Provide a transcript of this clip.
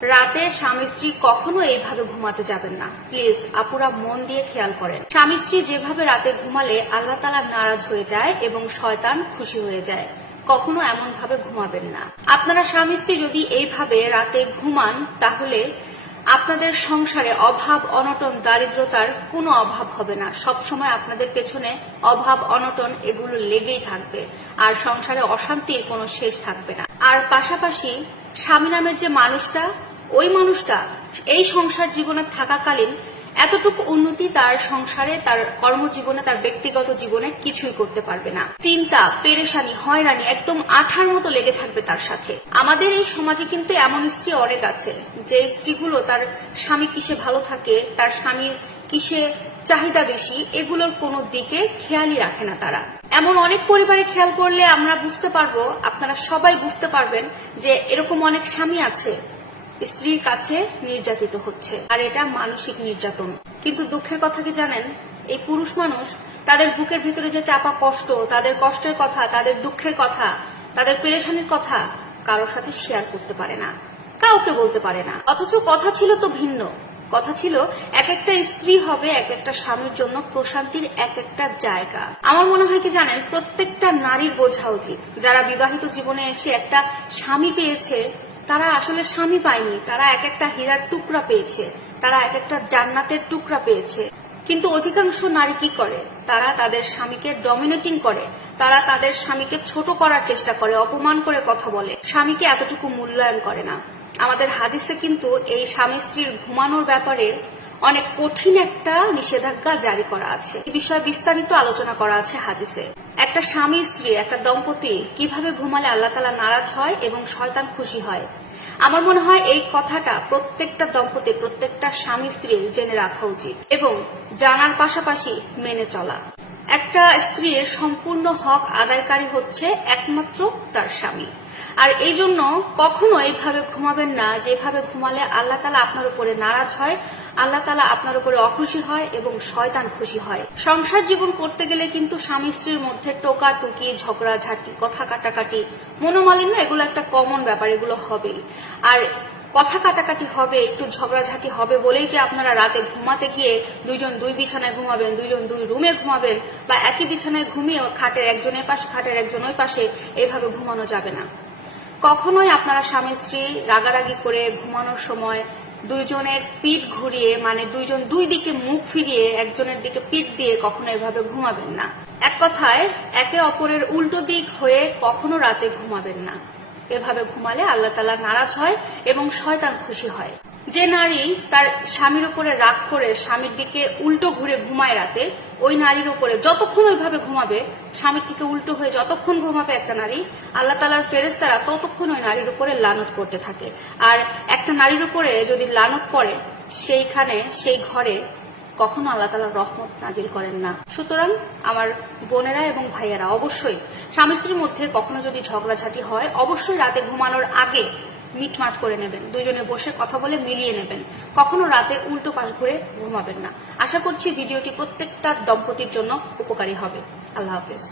রাতে স্বামী স্ত্রী কখনো এইভাবে ঘুমাতে যাবেন না। প্লিজ আপুরা মন দিয়ে খেয়াল করেন। স্বামী স্ত্রী যেভাবে রাতে ঘুমালে আল্লাহ তাআলা নারাজ হয়ে যায় এবং শয়তান খুশি হয়ে যায়, কখনো এমন ভাবে ঘুমাবেন না। আপনারা স্বামী স্ত্রী যদি এইভাবে রাতে ঘুমান তাহলে আপনাদের সংসারে অভাব অনটন দারিদ্রতার কোনো অভাব হবে না। সবসময় আপনাদের পেছনে অভাব অনটন এগুলো লেগেই থাকবে, আর সংসারে অশান্তির কোনো শেষ থাকবে না। আর পাশাপাশি স্বামী নামের যে মানুষটা, ওই মানুষটা এই সংসার জীবনে থাকাকালীন এতটুকু উন্নতি তার সংসারে, তার কর্মজীবনে, তার ব্যক্তিগত জীবনে কিছুই করতে পারবে না। চিন্তা, পেরেশানি, হয়রানি একদম আঠার মতো লেগে থাকবে তার সাথে। আমাদের এই সমাজে কিন্তু এমন স্ত্রী অনেক আছে যে স্ত্রীগুলো তার স্বামী কিসে ভালো থাকে, তার স্বামীর কিসে চাহিদা বেশি, এগুলোর কোনো দিকে খেয়ালই রাখে না তারা। এমন অনেক পরিবারে খেয়াল করলে আমরা বুঝতে পারবো, আপনারা সবাই বুঝতে পারবেন যে এরকম অনেক স্বামী আছে স্ত্রীর কাছে নির্যাতিত হচ্ছে, আর এটা মানসিক নির্যাতন। কিন্তু দুঃখের কথা কি জানেন, এই পুরুষ মানুষ তাদের বুকের ভিতরে যে চাপা কষ্ট, তাদের কষ্টের কথা, তাদের দুঃখের কথা, তাদের পেরেশানির কথা কারোর সাথে শেয়ার করতে পারে না, কাউকে বলতে পারে না। অথচ কথা ছিল তো ভিন্ন। কথা ছিল এক একটা স্ত্রী হবে এক একটা স্বামীর জন্য প্রশান্তির এক একটা জায়গা। আমার মনে হয় কি জানেন, প্রত্যেকটা নারীর বোঝা উচিত, যারা বিবাহিত জীবনে এসে একটা স্বামী পেয়েছে, তারা আসলে স্বামী পায়নি, তারা এক একটা হীরার টুকরা পেয়েছে, তারা এক একটা জান্নাতের টুকরা পেয়েছে। কিন্তু অধিকাংশ নারী কি করে, তারা তাদের স্বামীকে ডমিনেটিং করে, তারা তাদের স্বামীকে ছোট করার চেষ্টা করে, অপমান করে কথা বলে, স্বামীকে এতটুকু মূল্যায়ন করে না। আমাদের হাদিসে কিন্তু এই স্বামী স্ত্রীর ঘুমানোর ব্যাপারে অনেক কঠিন একটা নিষেধাজ্ঞা জারি করা আছে। এই বিষয়ে বিস্তারিত আলোচনা করা আছে হাদিসে। একটা স্বামী স্ত্রী, একটা দম্পতি কিভাবে ঘুমালে আল্লাহ তাআলা নারাজ হয় এবং শয়তান খুশি হয়, আমার মনে হয় এই কথাটা প্রত্যেকটা দম্পতি, প্রত্যেকটা স্বামী স্ত্রীর জেনে রাখা উচিত এবং জানার পাশাপাশি মেনে চলা। একটা স্ত্রীর সম্পূর্ণ হক আদায়কারী হচ্ছে একমাত্র তার স্বামী। আর এই জন্য কখনো এইভাবে ঘুমাবেন না যেভাবে ঘুমালে আল্লাহ তাআলা আপনার উপরে নারাজ হয়, আল্লাহ তাআলা আপনার উপরে অখুশি হয় এবং শয়তান খুশি হয়। সংসার জীবন করতে গেলে কিন্তু স্বামী স্ত্রীর মধ্যে টোকাটুকি, ঝগড়াঝাটি, কথা কাটাকাটি, মনোমালিন্য এগুলো একটা কমন ব্যাপার, এগুলো হবেই। আর কথা কাটাকাটি হবে, একটু ঝগড়াঝাটি হবে বলেই যে আপনারা রাতে ঘুমাতে গিয়ে দুইজন দুই বিছানায় ঘুমাবেন, দুইজন দুই রুমে ঘুমাবেন, বা একই বিছানায় ঘুমিয়ে খাটের একজন এ পাশে খাটের একজন ওই পাশে, এভাবে ঘুমানো যাবে না। কখনোই আপনারা স্বামী স্ত্রী রাগারাগি করে ঘুমানোর সময় দুইজনের পিঠ ঘুরিয়ে, মানে দুইজন দুই দিকে মুখ ফিরিয়ে একজনের দিকে পিঠ দিয়ে কখনো এভাবে ঘুমাবেন না। এক কথায় একে অপরের উল্টো দিক হয়ে কখনো রাতে ঘুমাবেন না। এভাবে ঘুমালে আল্লাহ তাআলা নারাজ হয় এবং শয়তান খুশি হয়। যে নারী তার স্বামীর উপরে রাগ করে স্বামীর দিকে উল্টো ঘুরে ঘুমায় রাতে, ওই নারীর উপরে যতক্ষণ ওইভাবে ঘুমাবে, স্বামীর থেকে উল্টো হয়ে যতক্ষণ ঘুমাবে একটা নারী, আল্লাহ তাআলার ফেরেশতারা ততক্ষণ ওই নারীর উপরে লানত করতে থাকে। আর একটা নারীর উপরে যদি লানত পড়ে, সেইখানে সেই ঘরে কখনো আল্লাহ তাআলা রহমত নাজিল করেন না। সুতরাং আমার বোনেরা এবং ভাইয়েরা, অবশ্যই স্বামী স্ত্রীর মধ্যে কখনো যদি ঝগড়াঝাটি হয়, অবশ্যই রাতে ঘুমানোর আগে মিটমাট করে নেবেন, দুইজনে বসে কথা বলে মিলিয়ে নেবেন। কখনো রাতে উল্টো পাশ ঘুরে ঘুমাবেন না। আশা করছি ভিডিওটি প্রত্যেকটা দম্পতির জন্য উপকারী হবে। আল্লাহ হাফেজ।